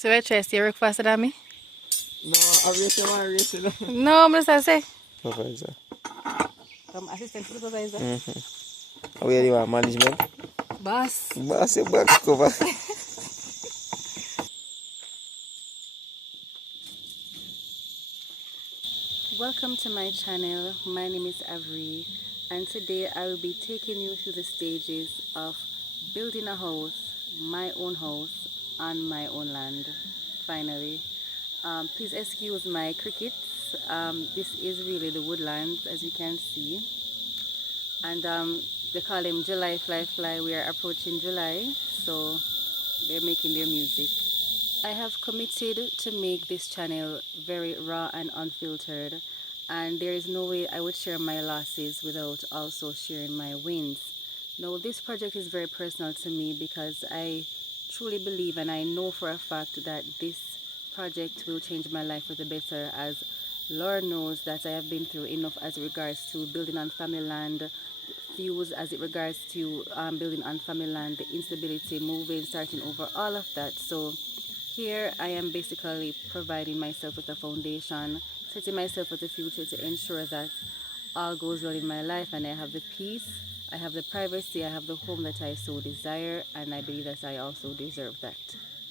So I try to work faster than me? No, I race you, I race you. No, I'm just say. Supervisor. Assistant supervisor. How are you want management? Boss. Boss, your box cover. Welcome to my channel. My name is Avree, and today I will be taking you through the stages of building a house, my own house, on my own land, finally. Please excuse my crickets. This is really the woodlands, as you can see. And they call them July Fly Fly. We are approaching July, so they're making their music. I have committed to make this channel very raw and unfiltered, and there is no way I would share my losses without also sharing my wins. Now, this project is very personal to me because I truly believe and I know for a fact that this project will change my life for the better, as Lord knows that I have been through enough as it regards to building on family land, views as it regards to building on family land, the instability, moving, starting over, all of that. So here I am basically providing myself with a foundation, setting myself for the future to ensure that all goes well in my life and I have the peace, I have the privacy, I have the home that I so desire, and I believe that I also deserve that,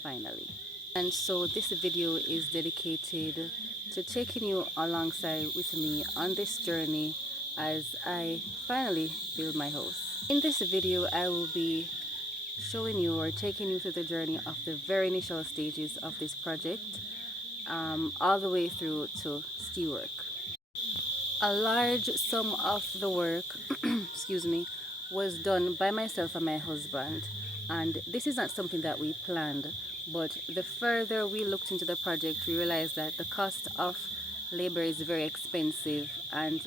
finally. And so this video is dedicated to taking you alongside with me on this journey as I finally build my house. In this video, I will be showing you or taking you through the journey of the very initial stages of this project, all the way through to steel work. A large sum of the work, excuse me, was done by myself and my husband, and this is not something that we planned, but the further we looked into the project, we realized that the cost of labor is very expensive, and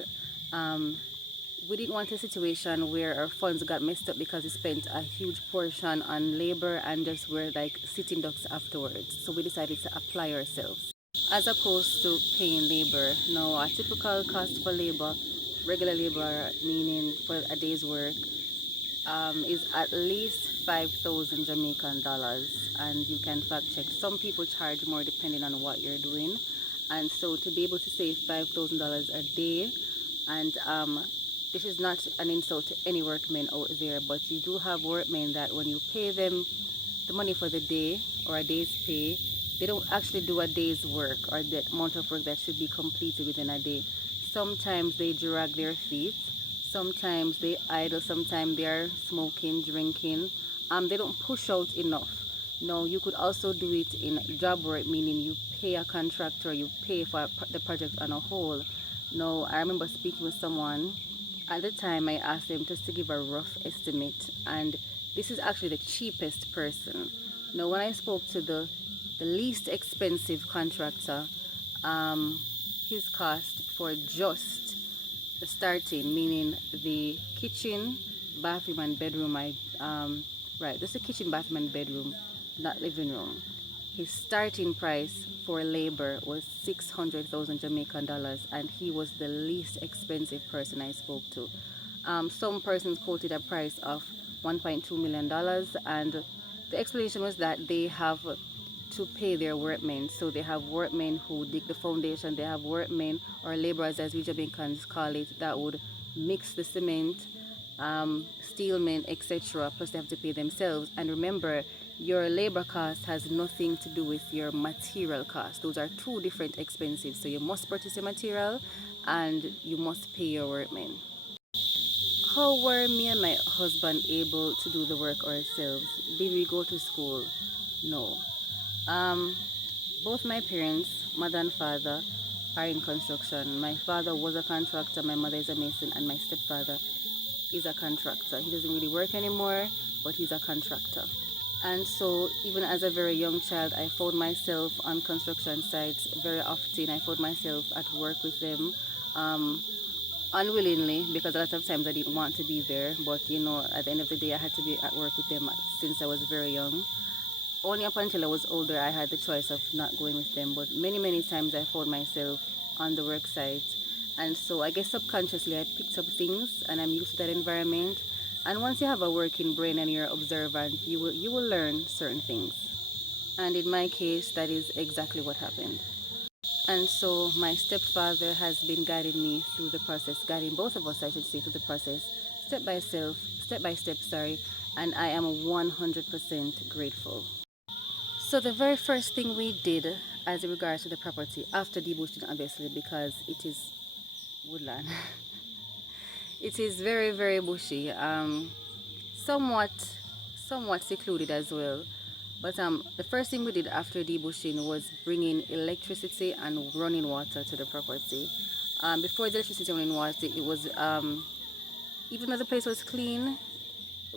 we didn't want a situation where our funds got messed up because we spent a huge portion on labor and just were like sitting ducks afterwards. So we decided to apply ourselves as opposed to paying labor. Now, a typical cost for labor, regular labor, meaning for a day's work, is at least 5,000 Jamaican dollars, and you can fact check. Some people charge more depending on what you're doing, and so to be able to save $5,000 a day, and this is not an insult to any workmen out there, but you do have workmen that when you pay them the money for the day or a day's pay, they don't actually do a day's work or the amount of work that should be completed within a day. Sometimes they drag their feet, sometimes they idle, sometimes they are smoking, drinking. They don't push out enough. No, you could also do it in job work, meaning you pay a contractor, you pay for the project on a whole. No, I remember speaking with someone at the time. I asked them just to give a rough estimate, and this is actually the cheapest person. Now, when I spoke to the least expensive contractor, his cost for just the starting, meaning the kitchen, bathroom, and bedroom, right, just the kitchen, bathroom, and bedroom, not living room. His starting price for labor was 600,000 Jamaican dollars, and he was the least expensive person I spoke to. Some persons quoted a price of $1.2 million, and the explanation was that they have to pay their workmen. So they have workmen who dig the foundation, they have workmen or laborers, as we Jamaicans call it, that would mix the cement, steelmen, etc. Plus they have to pay themselves. And remember, your labor cost has nothing to do with your material cost. Those are two different expenses. So you must purchase your material and you must pay your workmen. How were me and my husband able to do the work ourselves? Did we go to school? No. Both my parents, mother and father, are in construction. My father was a contractor, my mother is a mason, and my stepfather is a contractor. He doesn't really work anymore, but he's a contractor. And so even as a very young child, I found myself on construction sites very often. I found myself at work with them, unwillingly, because a lot of times I didn't want to be there, but you know, at the end of the day I had to be at work with them since I was very young. Only up until I was older I had the choice of not going with them, but many times I found myself on the work site, and so I guess subconsciously I picked up things and I'm used to that environment. And once you have a working brain and you're observant, you will learn certain things. And in my case, that is exactly what happened. And so my stepfather has been guiding me through the process, guiding both of us, I should say, through the process, step by step, sorry, and I am 100% grateful. So the very first thing we did as regards to the property after debushing, obviously, because it is woodland, it is very, very bushy, somewhat, somewhat secluded as well. But the first thing we did after debushing was bringing electricity and running water to the property. Before the electricity and running water, it was even though the place was clean,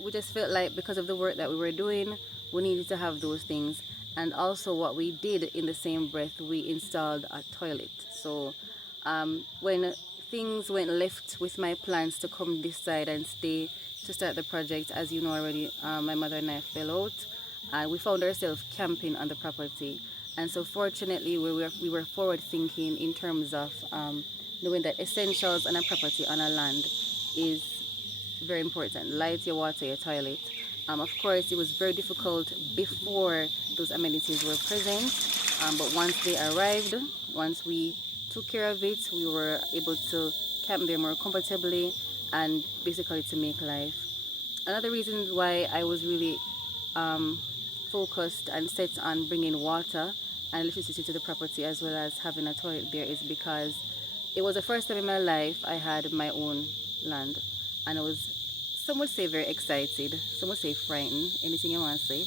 we just felt like because of the work that we were doing, we needed to have those things. And also, what we did in the same breath, we installed a toilet. So, when things went left with my plans to come this side and stay to start the project, as you know already, my mother and I fell out. We found ourselves camping on the property. And so, fortunately, we were forward thinking in terms of knowing that essentials on a property on a land is very important. Light, your water, your toilet. Of course, it was very difficult before those amenities were present, but once they arrived, once we took care of it, we were able to camp there more comfortably and basically to make life. Another reason why I was really um, focused and set on bringing water and electricity to the property as well as having a toilet there is because it was the first time in my life I had my own land, and I was, some would say, very excited, some would say frightened, anything you want to say.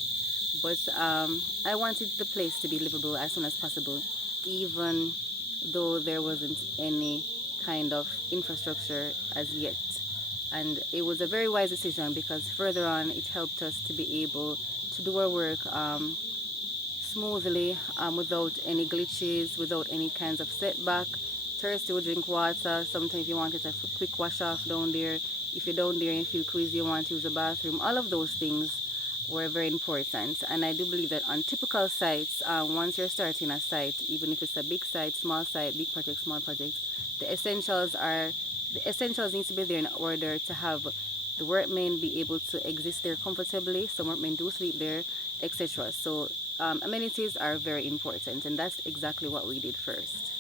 But I wanted the place to be livable as soon as possible, even though there wasn't any kind of infrastructure as yet. And it was a very wise decision because further on it helped us to be able to do our work smoothly, without any glitches, without any kinds of setback. Thirsty will drink water. Sometimes you want it a quick wash off down there. If you're down there and you feel queasy, you want to use the bathroom. All of those things were very important. And I do believe that on typical sites, once you're starting a site, even if it's a big site, big project, small project, the essentials are the essentials need to be there in order to have the workmen be able to exist there comfortably. Some workmen do sleep there, etc. So amenities are very important, and that's exactly what we did first.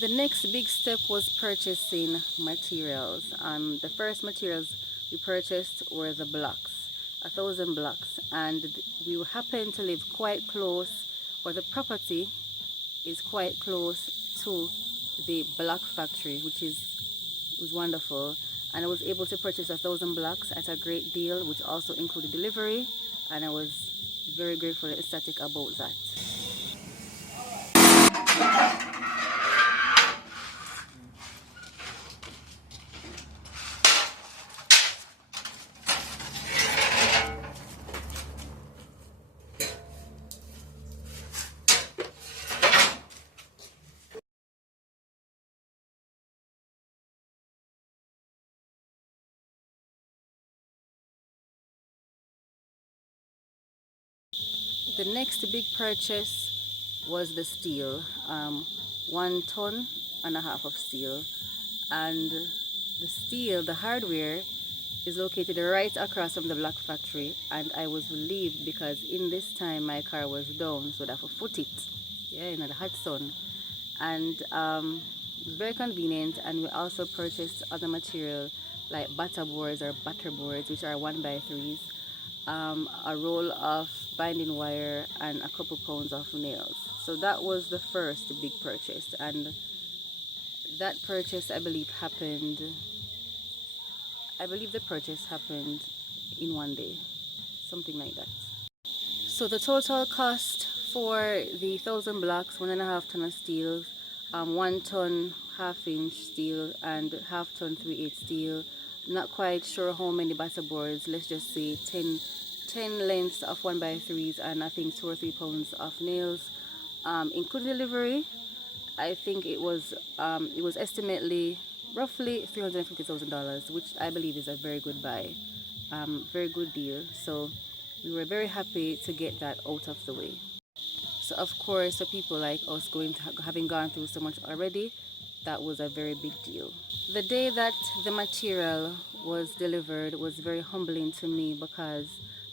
The next big step was purchasing materials. The first materials we purchased were the blocks, 1,000 blocks, and we happened to live quite close, or the property is quite close to the block factory, which was wonderful. And I was able to purchase 1,000 blocks at a great deal, which also included delivery, and I was very grateful and ecstatic about that. The next big purchase was the steel, 1.5 tons of steel, and the steel, the hardware, is located right across from the block factory, and I was relieved because in this time my car was down, so that I could foot it, yeah, in the hot sun, and it was very convenient. And we also purchased other material like batter boards or batter boards, which are 1x3s, a roll of binding wire, and a couple pounds of nails. So that was the first big purchase, and that purchase I believe the purchase happened in one day, something like that. So the total cost for the 1,000 blocks, 1.5 ton of steel, 1 ton half-inch steel, and half-ton 3/8 steel. Not quite sure how many batter boards. Let's just say 10 lengths of 1x3s, and I think 2 or 3 pounds of nails, including delivery. I think it was estimately roughly $350,000, which I believe is a very good buy, very good deal. So we were very happy to get that out of the way. So of course, for people like us having gone through so much already, that was a very big deal. The day that the material was delivered was very humbling to me because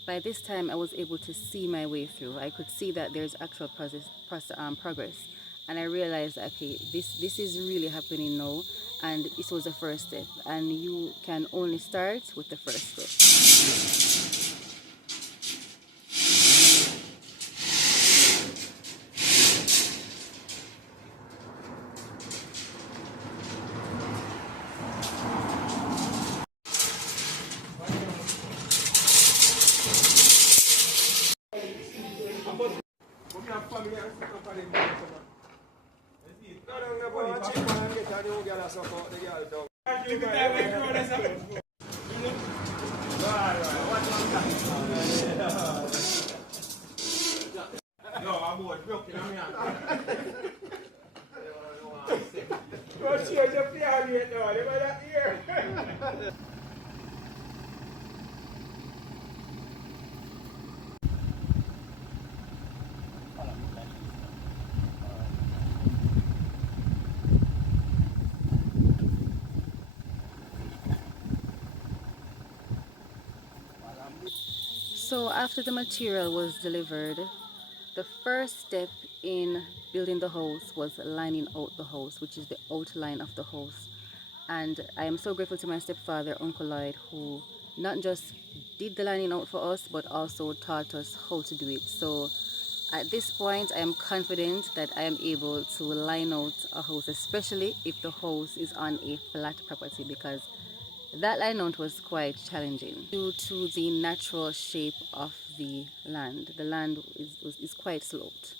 By this time, I was able to see my way through. I could see that there's actual progress, and I realized, okay, this is really happening now, and this was the first step, and you can only start with the first step. So after the material was delivered, the first step in building the house was lining out the house, which is the outline of the house. And I am so grateful to my stepfather, Uncle Lloyd, who not just did the lining out for us, but also taught us how to do it. So at this point, I am confident that I am able to line out a house, especially if the house is on a flat property, because that line out was quite challenging due to the natural shape of the land. The land is quite sloped.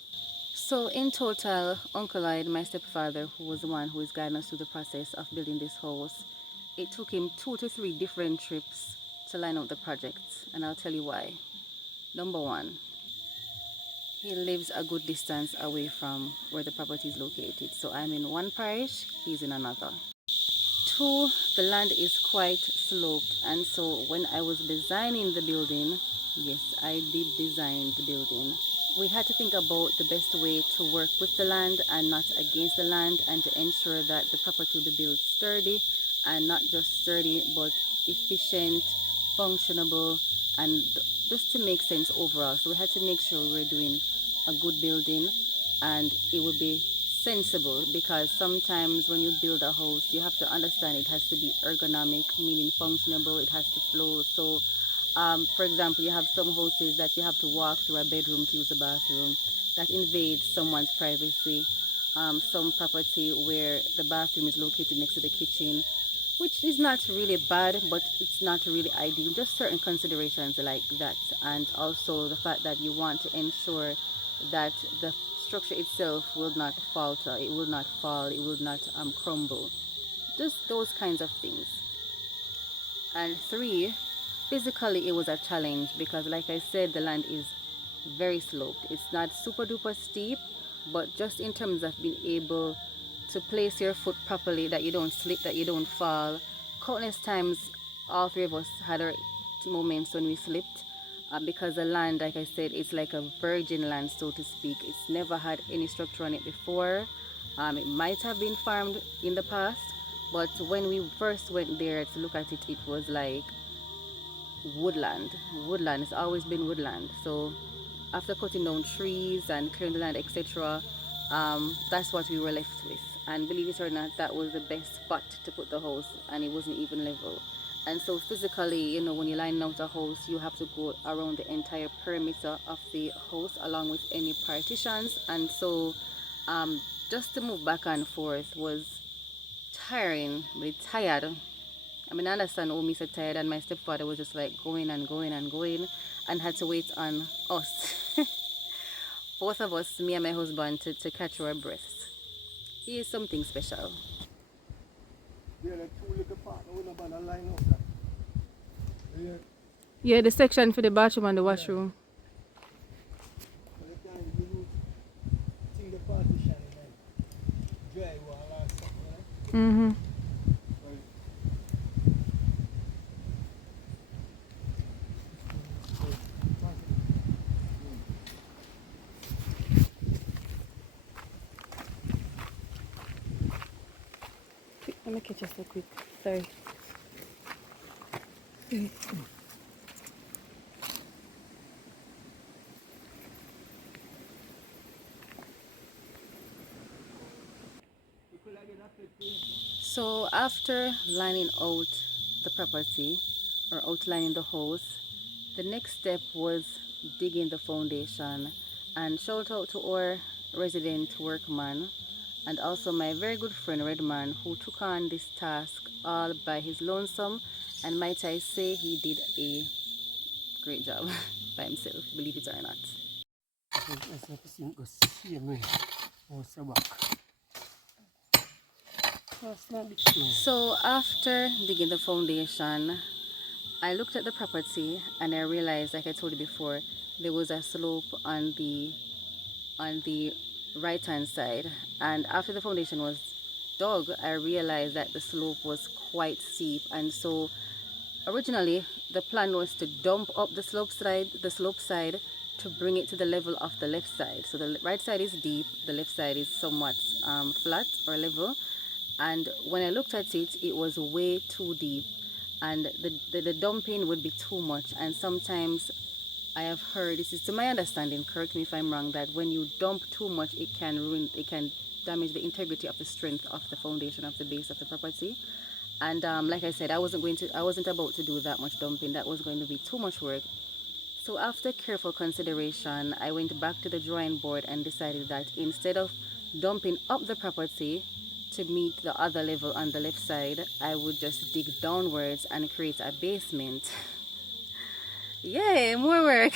So in total, Uncle Lloyd, my stepfather, who was the one who is guiding us through the process of building this house, it took him 2 to 3 different trips to line out the project, and I'll tell you why. Number one, he lives a good distance away from where the property is located. So I'm in one parish, he's in another. Two, the land is quite sloped, and so when I was designing the building, yes, I did design the building. We had to think about the best way to work with the land and not against the land, and to ensure that the property will be built sturdy, and not just sturdy but efficient, functionable, and just to make sense overall. So we had to make sure we were doing a good building and it would be sensible, because sometimes when you build a house you have to understand it has to be ergonomic, meaning functionable, it has to flow. So for example, you have some houses that you have to walk through a bedroom to use a bathroom. That invades someone's privacy. Some property where the bathroom is located next to the kitchen, which is not really bad, but it's not really ideal. Just certain considerations like that, and also the fact that you want to ensure that the structure itself will not falter, it will not fall, it will not crumble. Just those kinds of things. And three, physically it was a challenge because, like I said, the land is very sloped. It's not super duper steep, but just in terms of being able to place your foot properly, that you don't slip, that you don't fall. Countless times, all three of us had our moments when we slipped, because the land, like I said, it's like a virgin land, so to speak. It's never had any structure on it before. It might have been farmed in the past, but when we first went there to look at it, it was like woodland. Woodland, it's always been woodland. So after cutting down trees and clearing the land, etc., that's what we were left with. And believe it or not, that was the best spot to put the house, and it wasn't even level. And so physically, when you line out a house, you have to go around the entire perimeter of the house along with any partitions. And so just to move back and forth was tiring, really tired. I mean, I understand how me so tired, and my stepfather was just like going and going and going, and had to wait on us, both of us, me and my husband, to catch our breaths. He is something special. Yeah, the section for the bathroom and the washroom. Mm-hmm. Let me catch us so quick. Sorry. So after lining out the property or outlining the house, the next step was digging the foundation. And shout out to our resident workman and also my very good friend Redman, who took on this task all by his lonesome, and might I say he did a great job by himself, believe it or not. So after digging the foundation, I looked at the property and I realized, like I told you before, there was a slope on the right hand side, and after the foundation was dug, I realized that the slope was quite steep, and so originally the plan was to dump up the slope side to bring it to the level of the left side. So the right side is deep, the left side is somewhat flat or level, and when I looked at it, it was way too deep, and the dumping would be too much. And sometimes I have heard, this is to my understanding, correct me if I'm wrong, that when you dump too much, it can damage the integrity of the strength of the foundation of the base of the property. And like I said, I wasn't about to do that much dumping. That was going to be too much work. So after careful consideration, I went back to the drawing board and decided that instead of dumping up the property to meet the other level on the left side, I would just dig downwards and create a basement. Yay, more work.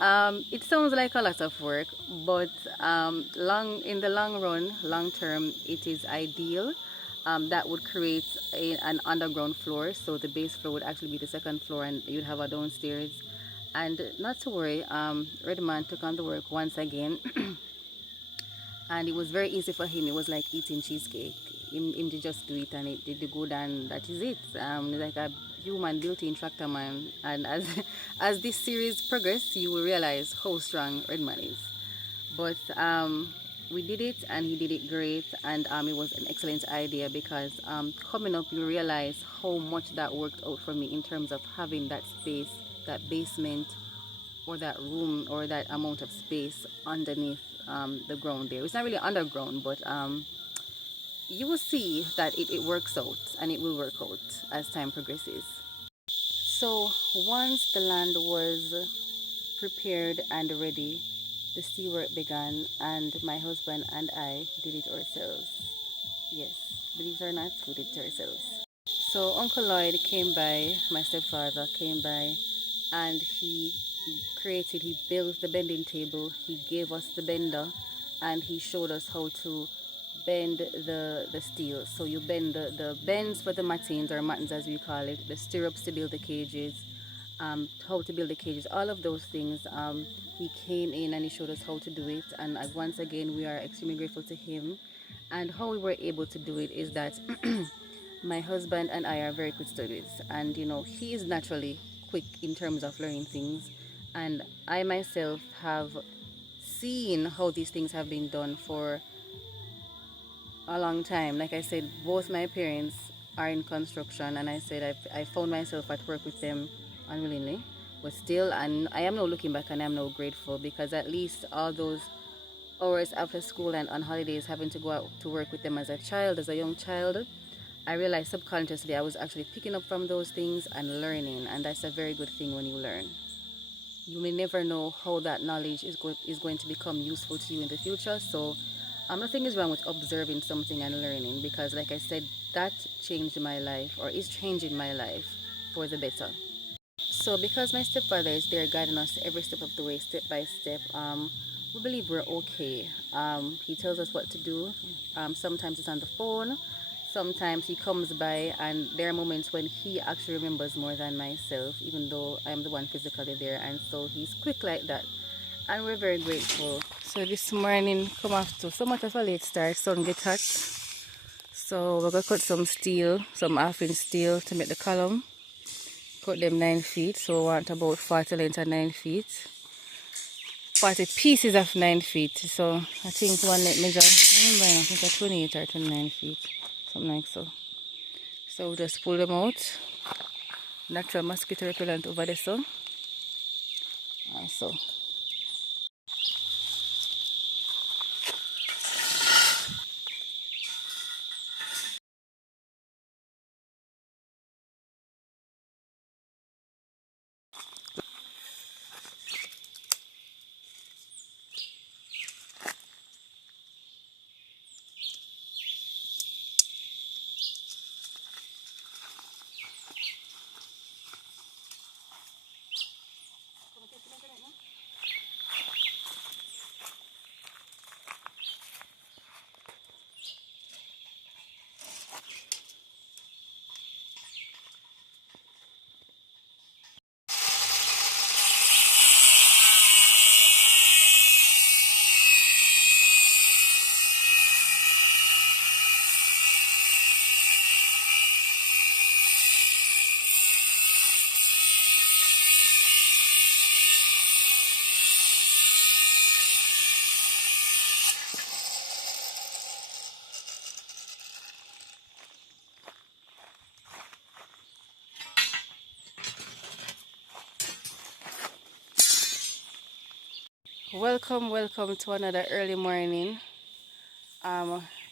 It sounds like a lot of work, but in the long run, long term, it is ideal. That would create an underground floor, so the base floor would actually be the second floor, and you'd have a downstairs. And not to worry, Redman took on the work once again, and it was very easy for him. It was like eating cheesecake. Him to just do it, and it did good, and that is it. Like a human built-in tractor man. And as as this series progresses, you will realize how strong Redman is. But we did it, and he did it great, and it was an excellent idea because coming up, you realize how much that worked out for me in terms of having that space, that basement, or that room, or that amount of space underneath the ground there. It's not really underground, but you will see that it works out, and it will work out as time progresses. So once the land was prepared and ready, the steel work began, and my husband and I did it ourselves. Yes, believe it or not, we did it ourselves. So Uncle Lloyd came by, my stepfather came by, and he built the bending table, he gave us the bender, and he showed us how to bend the steel. So you bend the bends for the matins, or matins as we call it, the stirrups to build the cages, how to build the cages, all of those things. He came in and he showed us how to do it, and once again we are extremely grateful to him. And how we were able to do it is that my husband and I are very quick studies, and he is naturally quick in terms of learning things, and I myself have seen how these things have been done for a long time. Like I said, both my parents are in construction, and I said I found myself at work with them unwillingly, but still, and I am now looking back and I'm now grateful, because at least all those hours after school and on holidays, having to go out to work with them as a young child, I realized subconsciously I was actually picking up from those things and learning, and that's a very good thing when you learn. You may never know how that knowledge is going to become useful to you in the future. So nothing is wrong with observing something and learning, because like I said, that changed my life, or is changing my life for the better. So because my stepfather is there guiding us every step of the way, step by step, we believe we're okay. He tells us what to do. Sometimes it's on the phone, sometimes he comes by, and there are moments when he actually remembers more than myself, even though I'm the one physically there, and so he's quick like that, and we're very grateful. So this morning, come after so much of a late start, sun get hot, so we're gonna cut some steel, some half-inch steel to make the column. Cut them 9 feet, so we want about 40 length and 9 feet, 40 pieces of 9 feet. So I think one let measure, I remember, I think 28 or 29 feet, something like so. So we just pull them out. Natural mosquito repellent over there, so. And Welcome to another early morning.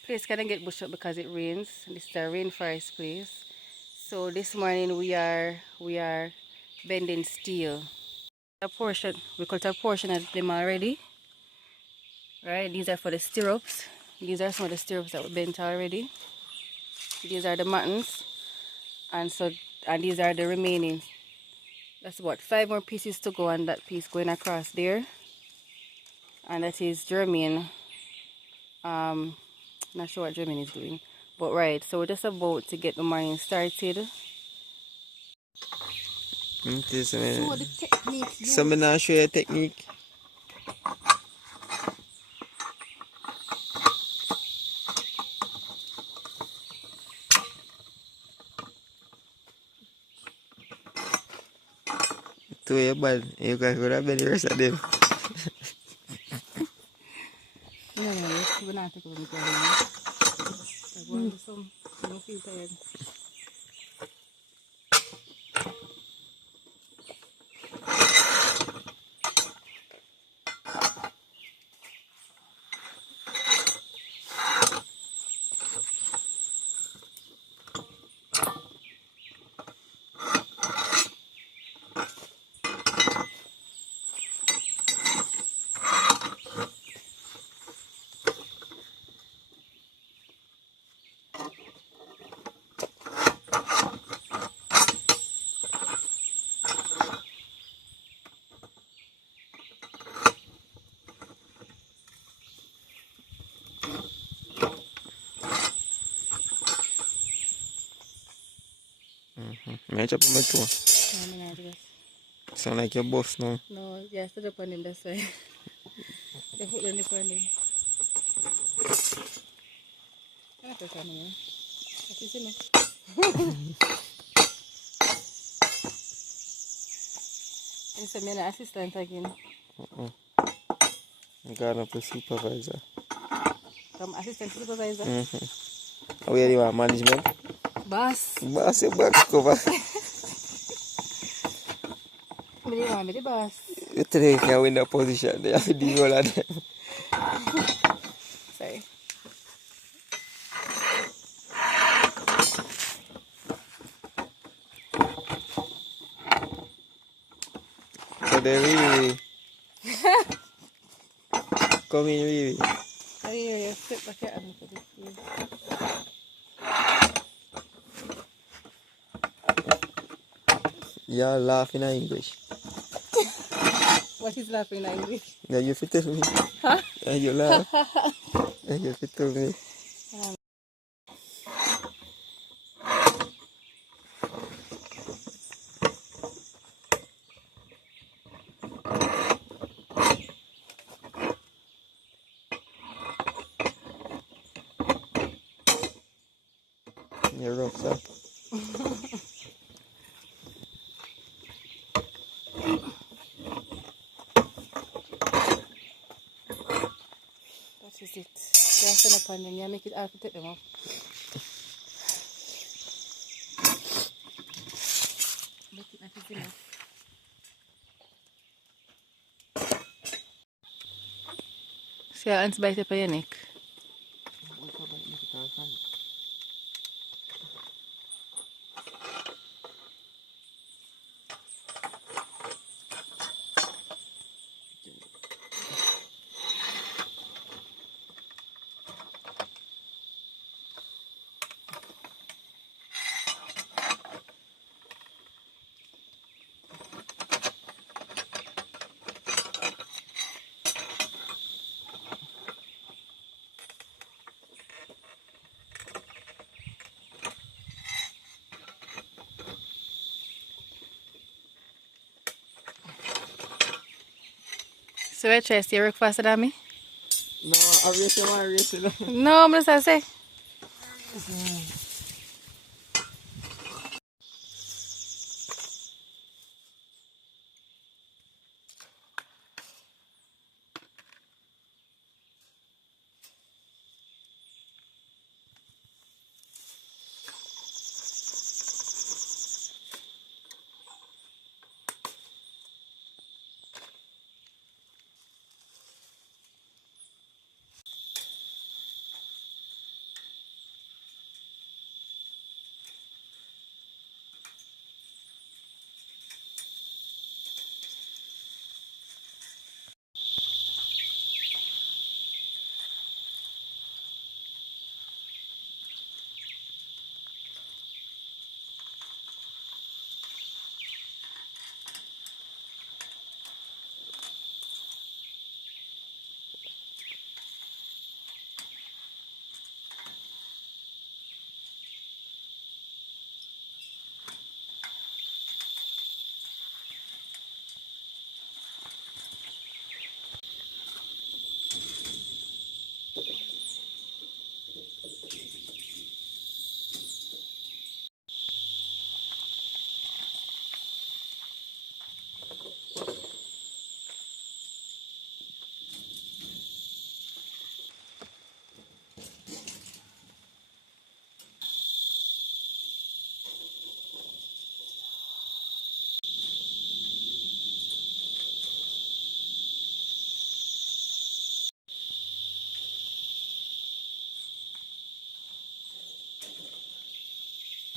Place can get bushed up because it rains. This is a rainforest place. So this morning we are bending steel. A portion we cut a portion of them already. Right? These are for the stirrups. These are some of the stirrups that we bent already. These are the mattens, and these are the remaining. That's about 5 more pieces to go, and that piece going across there. And that is German. Not sure what German is doing, but right. So we're just about to get the morning started. Show the technique. Some not show your technique. To your bad. You can go to bed the rest of them. No, we're not taking it now. I want to do some. I don't feel tired. I chop on my toe. No, I'm not just. Sound like your boss now. No, yeah, stood up on him. That's why. They put on the on him. I'm not touching him. What is it? It's a man assistant again. I got up to supervisor. From assistant to supervisor. How are you management? Boss. Boss, your box cover. Me the want me the boss. You today can win that position. They have to do all of them. Sorry. So they ReeRee. Come in ReeRee. Oh yeah, sit back here and look at this, please. You're laughing in English. What is laughing in English? Yeah, you fit tell me. Huh? Yeah, you laugh. Yeah, you fit tell me. You're rough, sir. That is it. Just stand up on them. Yeah, make it hard to take them off. Make it that is enough. See your ants bite up on your neck. So I try to stay work faster than me? No, I race you, man, race you. No, I'm just say.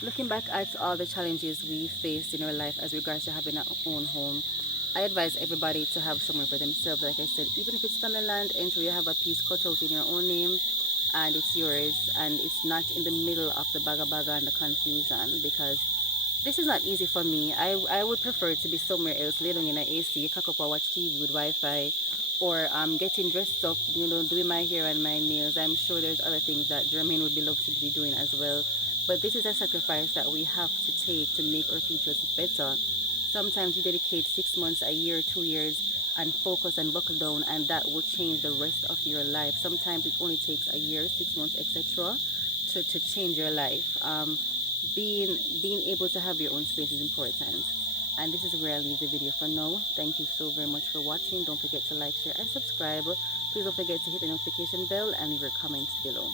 Looking back at all the challenges we faced in our life as regards to having our own home, I advise everybody to have somewhere for themselves. Like I said, even if it's family land, ensure you have a piece cut out in your own name and it's yours, and it's not in the middle of the baga baga and the confusion, because this is not easy for me. I would prefer to be somewhere else, laying in an AC, cock up or watch TV with Wi-Fi, or getting dressed up, doing my hair and my nails. I'm sure there's other things that Jermaine would be loved to be doing as well. But this is a sacrifice that we have to take to make our futures better. Sometimes you dedicate 6 months, a year, 2 years, and focus and buckle down, and that will change the rest of your life. Sometimes it only takes a year, 6 months, etc., to change your life. Being able to have your own space is important. And this is where I leave the video for now. Thank you so very much for watching. Don't forget to like, share, and subscribe. Please don't forget to hit the notification bell and leave your comments below.